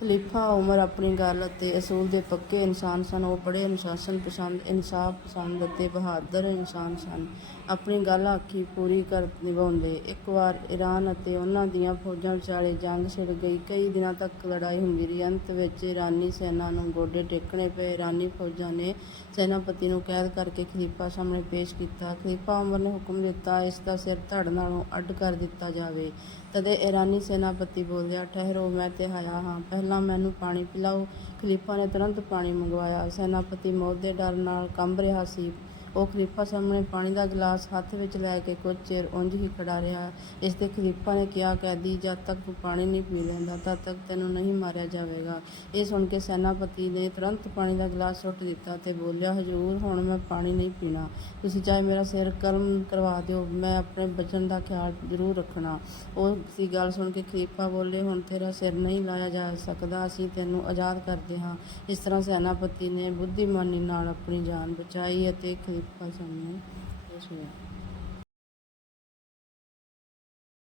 Khalifa ਉਮਰ ਆਪਣੀ ਗੱਲ ਅਤੇ ਅਸੂਲ ਦੇ ਪੱਕੇ ਇਨਸਾਨ ਸਨ। ਉਹ ਬੜੇ ਅਨੁਸ਼ਾਸਨ ਪਸੰਦ, ਇਨਸਾਫ ਪਸੰਦ ਅਤੇ ਬਹਾਦਰ ਇਨਸਾਨ ਸਨ। ਆਪਣੀ ਗੱਲ ਆਖੀ ਪੂਰੀ ਕਰ ਨਿਭਾਉਂਦੇ। ਇੱਕ ਵਾਰ ਈਰਾਨ ਅਤੇ ਉਹਨਾਂ ਦੀਆਂ ਫੌਜਾਂ ਵਿਚਾਲੇ ਜੰਗ ਛਿੜ ਗਈ। ਕਈ ਦਿਨਾਂ ਤੱਕ ਲੜਾਈ ਹੁੰਦੀ ਰਹੀ। ਅੰਤ ਵਿੱਚ ਈਰਾਨੀ ਸੈਨਾ ਨੂੰ ਗੋਡੇ ਟੇਕਣੇ ਪਏ। ਈਰਾਨੀ ਫੌਜਾਂ ਨੇ ਸੈਨਾਪਤੀ ਨੂੰ ਕੈਦ ਕਰਕੇ ਖਲੀਫਾ ਸਾਹਮਣੇ ਪੇਸ਼ ਕੀਤਾ। ਖਲੀਫਾ ਉਮਰ ਨੇ ਹੁਕਮ ਦਿੱਤਾ, ਇਸ ਦਾ ਸਿਰ ਧੜ ਨਾਲੋਂ ਅੱਡ ਕਰ ਦਿੱਤਾ ਜਾਵੇ। ਤਦੇ ਈਰਾਨੀ ਸੈਨਾਪਤੀ ਬੋਲਿਆ, ਠਹਿਰੋ, ਮੈਂ ਤੇ ਆਇਆ ਹਾਂ। ਪਹਿਲਾਂ ਮੈਨੂੰ ਪਾਣੀ ਪਿਲਾਓ। ਖਲੀਫਾ ਨੇ ਤੁਰੰਤ ਪਾਣੀ ਮੰਗਵਾਇਆ। ਸੈਨਾਪਤੀ ਮੌਤ ਦੇ ਡਰ ਨਾਲ ਕੰਬ ਰਿਹਾ ਸੀ। ਉਹ ਖਲੀਫਾ ਸਾਹਮਣੇ ਪਾਣੀ ਦਾ ਗਲਾਸ ਹੱਥ ਵਿੱਚ ਲੈ ਕੇ ਕੁਝ ਚਿਰ ਉਂਝ ਹੀ ਖੜਾ ਰਿਹਾ। ਇਸ ਤੇ ਖਲੀਫਾ ਨੇ ਕਿਹਾ, ਕੈਦੀ, ਜਦ ਤੱਕ ਤੂੰ ਪਾਣੀ ਨਹੀਂ ਪੀ ਲੈਂਦਾ, ਤਦ ਤੱਕ ਤੈਨੂੰ ਨਹੀਂ ਮਾਰਿਆ ਜਾਵੇਗਾ। ਇਹ ਸੁਣ ਕੇ ਸੈਨਾਪਤੀ ਨੇ ਤੁਰੰਤ ਪਾਣੀ ਦਾ ਗਲਾਸ ਸੁੱਟ ਦਿੱਤਾ ਤੇ ਬੋਲਿਆ, ਹਜੂਰ, ਹੁਣ ਮੈਂ ਪਾਣੀ ਨਹੀਂ ਪੀਣਾ। ਤੁਸੀਂ ਚਾਹੇ ਮੇਰਾ ਸਿਰ ਕਰਮ ਕਰਵਾ ਦਿਓ, ਮੈਂ ਆਪਣੇ ਬਚਨ ਦਾ ਖਿਆਲ ਜ਼ਰੂਰ ਰੱਖਣਾ। ਉਹ ਸੀ ਗੱਲ ਸੁਣ ਕੇ ਖਲੀਫਾ ਬੋਲੇ, ਹੁਣ ਤੇਰਾ ਸਿਰ ਨਹੀਂ ਲਾਇਆ ਜਾ ਸਕਦਾ, ਅਸੀਂ ਤੈਨੂੰ ਆਜ਼ਾਦ ਕਰਦੇ ਹਾਂ। ਇਸ ਤਰ੍ਹਾਂ ਸੈਨਾਪਤੀ ਨੇ ਬੁੱਧੀਮਾਨੀ ਨਾਲ ਆਪਣੀ ਜਾਨ ਬਚਾਈ ਅਤੇ ਖਲੀਫਾ 과정을 해줘요.